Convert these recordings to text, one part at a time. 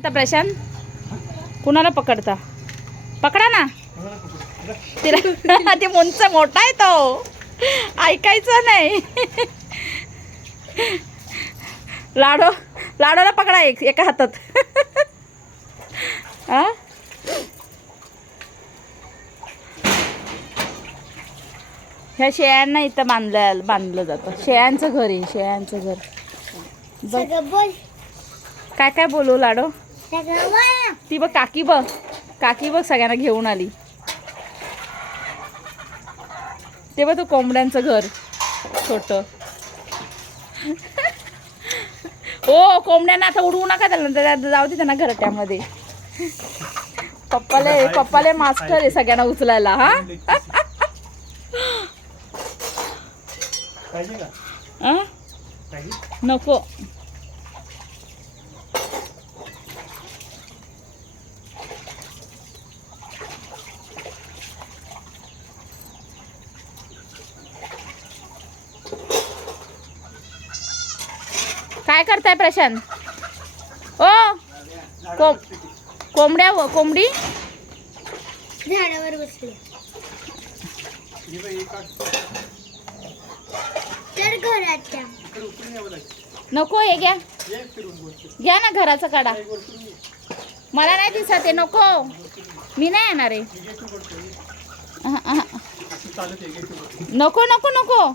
आता प्रशांत कुणाला पकडता? पकडा ना तिला. ते मुंच मोठा आहे तो, ऐकायचं नाही. लाडोला पकडा एका हातात. आ ह्या शेळ्यांना इथं बांधलं जातं. शेळ्यांचं घर आहे, शेळ्यांचं घर. बघ काय काय बोलू लाडो. ती बघ काकी बघ सगळ्यांना घेऊन आली. ते बघ तो कोंबड्यांचं घर छोट. हो कोंबड्यांना आता उडवू नका, त्याला जाऊ दे त्यांना घरट्यामध्ये. पप्पाले मास्टर आहे सगळ्यांना उचलायला. हा नको काय करताय प्रशांत? ओ कोंबडी झाडावर बसली. तर घराच्या नको. हे घ्या ना घराचा काढा. मला नाही दिसत आहे, नको. मी नाही येणार आहे. नको नको नको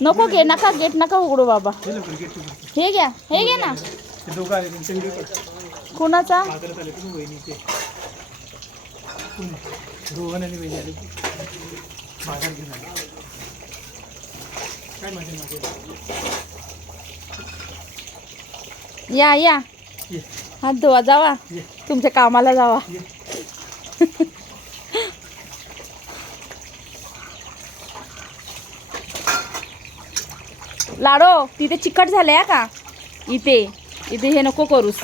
नको. घे नका, गेट नका उघडू बाबा. हे घ्या ना. कुणाचा? या हात धुवा, जावा तुमच्या कामाला जावा. लाडो तिथे चिकट झालंय का? इथे हे नको करूस.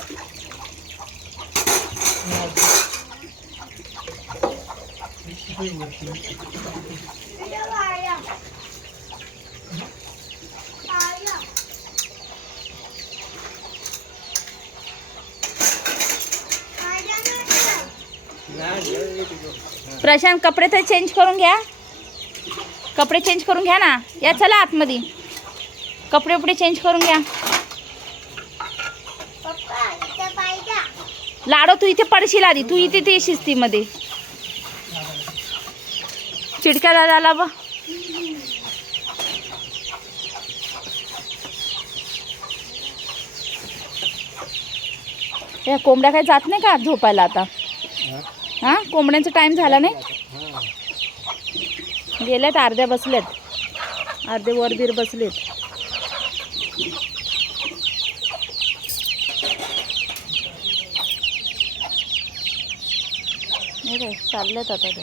प्रशांत कपडे तर चेंज करून घ्या. कपडे चेंज करून घ्या ना. या चला आतमध्ये. कपडे चेंज करून घ्या. लाडो तू इथे पडशील आधी. तू इथे ते शिस्तीमध्ये. चिडक्या दादाला बा. या कोंबड्या काय जात नाही का झोपायला आता? हा कोंबड्यांचा टाइम झाला नाही. गेल्यात अर्ध्या बसलेत, अर्धे वरबीर बसलेत. चाललेत आता ते.